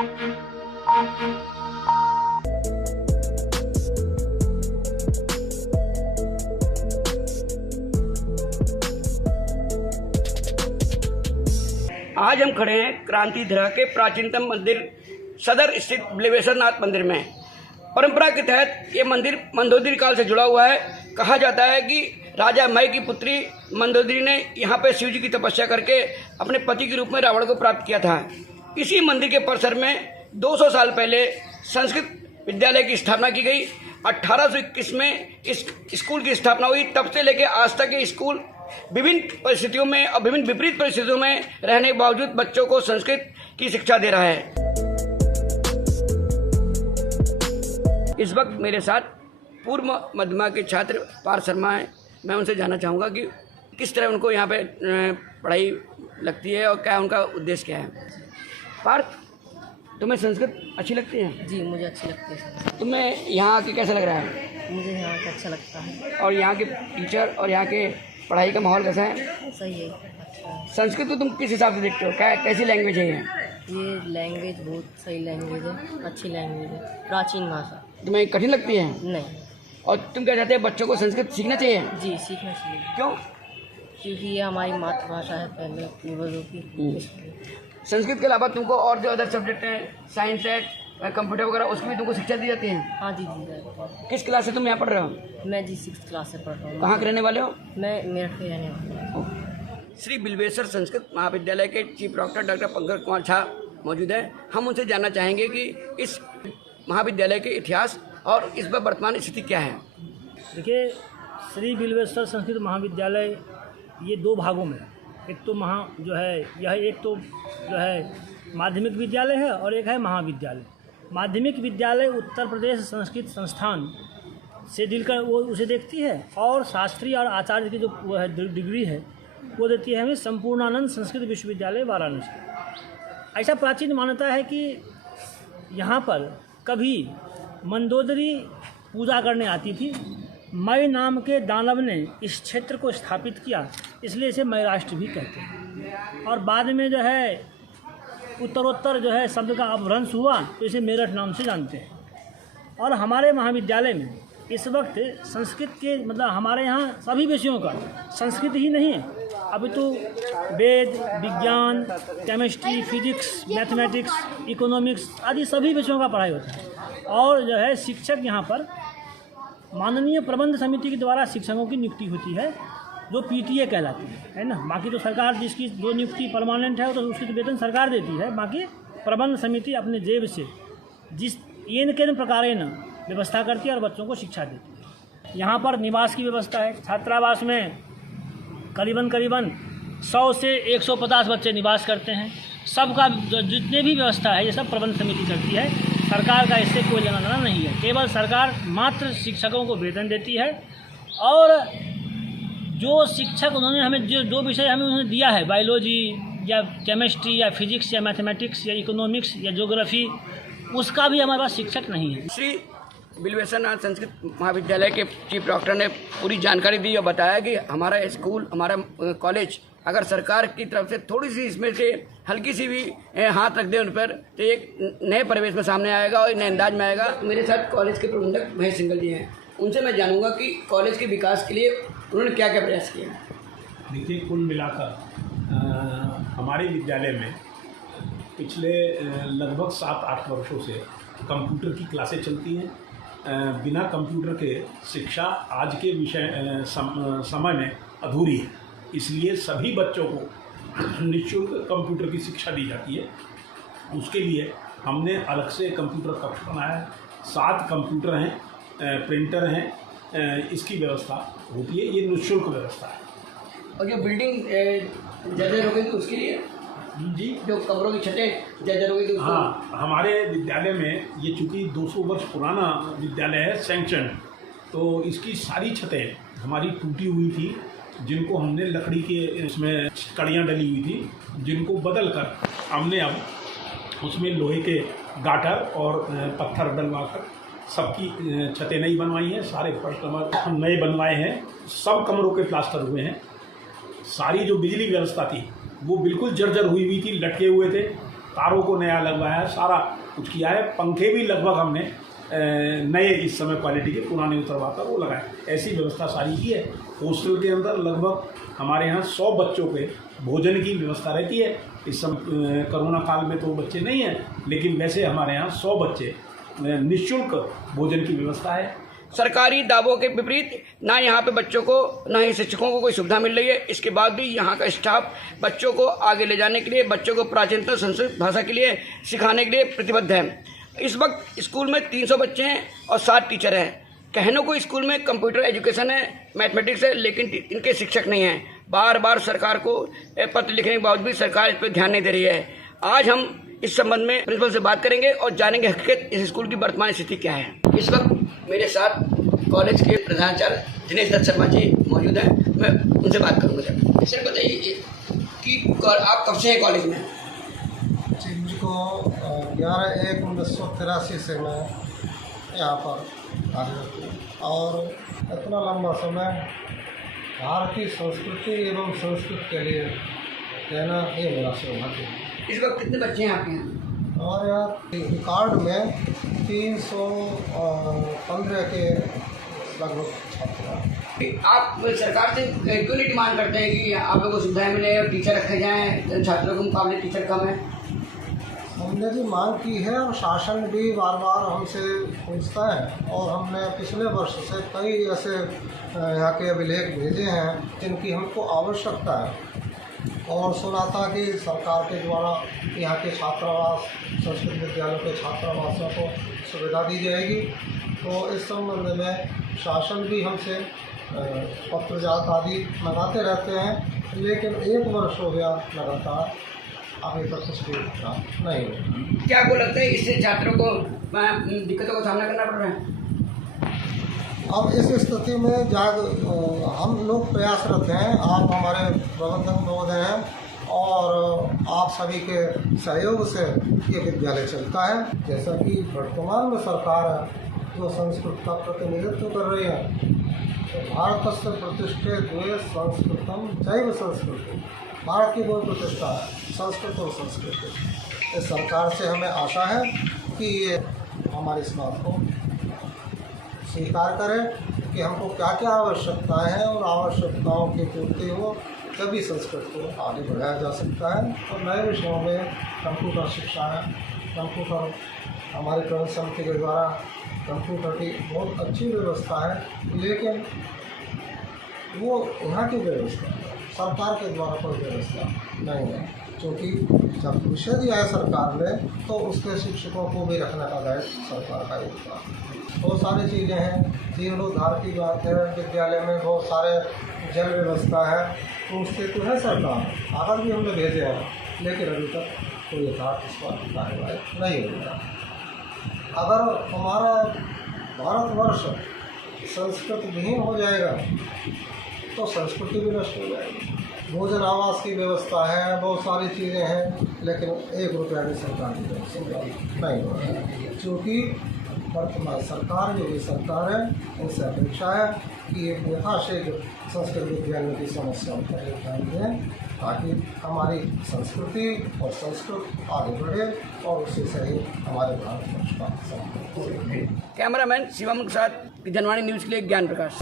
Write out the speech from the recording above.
आज हम खड़े हैं क्रांति धरा के प्राचीनतम मंदिर सदर स्थित बिल्वेश्वर नाथ मंदिर में। परंपरा के तहत ये मंदिर मंदोदरी काल से जुड़ा हुआ है। कहा जाता है कि राजा मय की पुत्री मंदोदरी ने यहाँ पे शिव जी की तपस्या करके अपने पति के रूप में रावण को प्राप्त किया था। इसी मंदिर के परिसर में 200 साल पहले संस्कृत विद्यालय की स्थापना की गई। 1821 में इस स्कूल की स्थापना हुई। तब से लेकर आज तक ये स्कूल विभिन्न परिस्थितियों में और विभिन्न विपरीत परिस्थितियों में रहने के बावजूद बच्चों को संस्कृत की शिक्षा दे रहा है। इस वक्त मेरे साथ पूर्व मध्यमा के छात्र पार्थ शर्मा हैं। मैं उनसे जानना चाहूँगा कि किस तरह उनको यहाँ पे पढ़ाई लगती है और क्या उनका उद्देश्य क्या है। पार्थ, तुम्हें संस्कृत अच्छी लगती है? जी, मुझे अच्छी लगती है। तुम्हें यहाँ आके कैसा लग रहा है? मुझे यहाँ का अच्छा लगता है। और यहाँ के टीचर और यहाँ के पढ़ाई का माहौल कैसा है? सही है, अच्छा है। संस्कृत को तुम किस हिसाब से देखते हो? कैसी लैंग्वेज है ये लैंग्वेज बहुत सही लैंग्वेज है, अच्छी लैंग्वेज है, प्राचीन भाषा। तुम्हें कठिन लगती है? नहीं। और तुम क्या चाहते हैं बच्चों को संस्कृत सीखना चाहिए? जी, सीखना चाहिए। क्यों? क्योंकि ये हमारी मातृभाषा है पहले पूर्वजों की, इसलिए। संस्कृत के अलावा तुमको और जो अदर सब्जेक्ट हैं, साइंस है, कंप्यूटर वगैरह, उसकी भी तुमको शिक्षा दी जाती है? हाँ जी, दी जाती है। किस क्लास से तुम यहाँ पढ़ रहे हो? मैं जी 6th क्लास से पढ़ रहा हूँ। कहाँ के रहने वाले हो? मैं मेरठ के रहने वाला हूँ। श्री बिल्वेश्वर संस्कृत महाविद्यालय के चीफ डॉक्टर पंकज कुमार झा मौजूद है। हम उनसे जानना चाहेंगे कि इस महाविद्यालय के इतिहास और इस पर वर्तमान स्थिति क्या है। देखिए, श्री बिल्वेश्वर संस्कृत महाविद्यालय ये 2 भागों में, एक तो एक तो जो है माध्यमिक विद्यालय है और एक है महाविद्यालय। माध्यमिक विद्यालय उत्तर प्रदेश संस्कृत संस्थान से दिलकर वो उसे देखती है, और शास्त्री और आचार्य की जो वो है डिग्री है वो देती है हमें संपूर्णानंद संस्कृत विश्वविद्यालय वाराणसी। ऐसा प्राचीन मान्यता है कि यहाँ पर कभी मंदोदरी पूजा करने आती थी। मय नाम के दानव ने इस क्षेत्र को स्थापित किया, इसलिए इसे मय राष्ट्र भी कहते हैं। और बाद में जो है उत्तरोत्तर जो है शब्द का अपभ्रंश हुआ तो इसे मेरठ नाम से जानते हैं। और हमारे महाविद्यालय में इस वक्त संस्कृत के हमारे यहाँ सभी विषयों का, संस्कृत ही नहीं है, अभी तो वेद, विज्ञान, केमिस्ट्री, फिजिक्स, मैथमेटिक्स, इकोनॉमिक्स आदि सभी विषयों का पढ़ाई होता है। और जो है शिक्षक यहाँ पर माननीय प्रबंध समिति के द्वारा शिक्षकों की नियुक्ति होती है, जो PTA कहलाती है ना। बाकी तो सरकार जिसकी जो नियुक्ति परमानेंट है तो उसकी तो वेतन सरकार देती है। बाकी प्रबंध समिति अपने जेब से जिस येन केन प्रकारेण व्यवस्था करती है और बच्चों को शिक्षा देती है। यहाँ पर निवास की व्यवस्था है। छात्रावास में करीबन 100 से 150 बच्चे निवास करते हैं। सबका जितने भी व्यवस्था है ये सब प्रबंध समिति करती है। सरकार का इससे कोई लेना देना नहीं है। केवल सरकार मात्र शिक्षकों को वेतन देती है, और जो शिक्षक उन्होंने हमें जो विषय हमें उन्होंने दिया है, बायोलॉजी या केमिस्ट्री या फिजिक्स या मैथमेटिक्स या इकोनॉमिक्स या ज्योग्राफी, उसका भी हमारे पास शिक्षक नहीं है। श्री बिल्वेश्वर नाथ संस्कृत महाविद्यालय के चीफ डॉक्टर ने पूरी जानकारी दी और बताया कि हमारा स्कूल, हमारा कॉलेज अगर सरकार की तरफ से थोड़ी सी इसमें से हल्की सी भी हाथ रख दे उन पर, तो एक नए परिवेश में सामने आएगा और नए अंदाज में आएगा। मेरे साथ कॉलेज के प्रबंधक महेश सिंगल जी हैं। उनसे मैं जानूंगा कि कॉलेज के विकास के लिए उन्होंने क्या क्या प्रयास किए। देखिए, कुल मिलाकर हमारे विद्यालय में पिछले लगभग 7-8 वर्षों से कंप्यूटर की क्लासें चलती हैं। बिना कंप्यूटर के शिक्षा आज के समय में अधूरी है, इसलिए सभी बच्चों को निःशुल्क कंप्यूटर की शिक्षा दी जाती है। उसके लिए हमने अलग से कंप्यूटर कक्ष बनाया है। 7 कंप्यूटर हैं, प्रिंटर हैं, इसकी व्यवस्था होती है। ये निःशुल्क व्यवस्था है। और जो बिल्डिंग जर्जर हो गई तो उसके लिए जी, जो कमरों की छतें जर्जर हो गई तो हाँ, हमारे विद्यालय में ये चूँकि 200 वर्ष पुराना विद्यालय है सैंक्शन, तो इसकी सारी छतें हमारी टूटी हुई थी, जिनको हमने लकड़ी के उसमें कड़ियाँ डली हुई थी, जिनको बदल कर हमने अब उसमें लोहे के गाटर और पत्थर डलवाकर सबकी छतें नई बनवाई हैं। सारे फर्श कमर नए बनवाए हैं। सब कमरों के प्लास्टर हुए हैं। सारी जो बिजली व्यवस्था थी वो बिल्कुल जर्जर हुई थी, लटके हुए थे। तारों को नया लगवाया है, सारा कुछ किया है। पंखे भी लगभग हमने नए इस समय क्वालिटी के, पुराने उतरवाकर वो लगाए, ऐसी व्यवस्था सारी की है। हॉस्टल के अंदर लगभग हमारे यहाँ 100 बच्चों के भोजन की व्यवस्था रहती है। इस समय कोरोना काल में तो बच्चे नहीं हैं, लेकिन वैसे हमारे यहाँ 100 बच्चे निःशुल्क भोजन की व्यवस्था है। सरकारी दावों के विपरीत ना यहाँ पे बच्चों को ना ही शिक्षकों को कोई सुविधा मिल रही है। इसके बाद भी यहाँ का स्टाफ बच्चों को आगे ले जाने के लिए, बच्चों को प्राचीनतम संस्कृत भाषा के लिए सिखाने के लिए प्रतिबद्ध है। इस वक्त स्कूल में 300 बच्चे हैं और 7 टीचर हैं। कहने को स्कूल में कंप्यूटर एजुकेशन है, मैथमेटिक्स है, लेकिन इनके शिक्षक नहीं हैं। बार बार सरकार को पत्र लिखने के बावजूद भी सरकार इस पर ध्यान नहीं दे रही है। आज हम इस संबंध में प्रिंसिपल से बात करेंगे और जानेंगे हकीकत इस स्कूल की वर्तमान स्थिति क्या है। इस वक्त मेरे साथ कॉलेज के प्रधानाचार्य दिनेश दत्त शर्मा जी मौजूद हैं, मैं उनसे बात करूँगा। सर बताइए कि आप कब से हैं कॉलेज में? जी, मुझको 11/1/1983 से मैं यहाँ पर कार्यरत हूँ और इतना लंबा समय भारतीय संस्कृति एवं संस्कृत के लिए देना ये मेरा सौभाग्य है। इस वक्त कितने बच्चे हैं आपके यहाँ? हमारे यहाँ रिकॉर्ड में 315 के लगभग छात्र हैं। आप सरकार से क्यों नहीं डिमांड करते हैं कि आप लोगों को सुविधाएं मिले और टीचर रखे जाएं? छात्रों के मुकाबले टीचर कम है। हमने भी मांग की है और शासन भी बार बार हमसे पूछता है और हमने पिछले वर्ष से कई ऐसे यहाँ के अभिलेख भेजे हैं जिनकी हमको आवश्यकता है और सुना था कि सरकार के द्वारा यहाँ के छात्रावास, संस्कृत विद्यालयों के छात्रावासों को सुविधा दी जाएगी। तो इस संबंध में शासन भी हमसे पत्र जात आदि मंगाते रहते हैं, लेकिन 1 वर्ष हो गया लगातार अभी तक कुछ भी प्राप्त नहीं हुआ। क्या आपको लगता है इससे छात्रों को दिक्कतों का सामना करना पड़ रहा है? अब इस स्थिति में हम लोग प्रयासरत हैं। आप हमारे प्रबंधक महोदय हैं और आप सभी के सहयोग से ये विद्यालय चलता है। जैसा कि वर्तमान में सरकार है जो संस्कृत का प्रतिनिधित्व कर रही है, तो भारतस्य प्रतिष्ठे द्वे संस्कृतम जैव संस्कृति, भारत की बहुत प्रतिष्ठा है संस्कृत और संस्कृति। इस सरकार से हमें आशा है कि ये हमारी इस बात को स्वीकार करें कि हमको क्या क्या आवश्यकताएं हैं और आवश्यकताओं की पूर्ति हो, तभी संस्कृत को आगे बढ़ाया जा सकता है। और नए विषयों में कंप्यूटर शिक्षा है, कंप्यूटर हमारी प्रबंध समिति के द्वारा कंप्यूटर की बहुत अच्छी व्यवस्था है, लेकिन वो यहाँ की व्यवस्था सरकार के द्वारा कोई व्यवस्था नहीं है, क्योंकि जब विषय दिया है सरकार ने तो उसके शिक्षकों को भी रखने का दायित्व सरकार का होता है। बहुत सारी चीज़ें हैं, जीर्णोद्धार की बात है, विद्यालय में बहुत सारे जल व्यवस्था है, तो उसके तो है सरकार, आगे भी हमने भेजे हैं, लेकिन अभी तक कोई यथार्थ इस पर कार्यवाही नहीं हो रहा। अगर हमारा भारतवर्ष संस्कृत विहीन हो जाएगा तो संस्कृति भी नष्ट हो जाएगी। भोजन आवास की व्यवस्था है, बहुत सारी चीज़ें हैं, लेकिन 1 रुपया भी सरकार की तरफ से नहीं हो रहा है, क्योंकि वर्तमान सरकार जो भी सरकार है उनसे अपेक्षा है कि ये यथाशीघ्र संस्कृत विद्यालयों की समस्याओं पर ध्यान दें, ताकि हमारी संस्कृति और संस्कृत आगे बढ़े और उससे सही हमारे भारतवर्ष का। कैमरामैन शिवम के साथ जनवाणी न्यूज़ के लिए ज्ञान प्रकाश।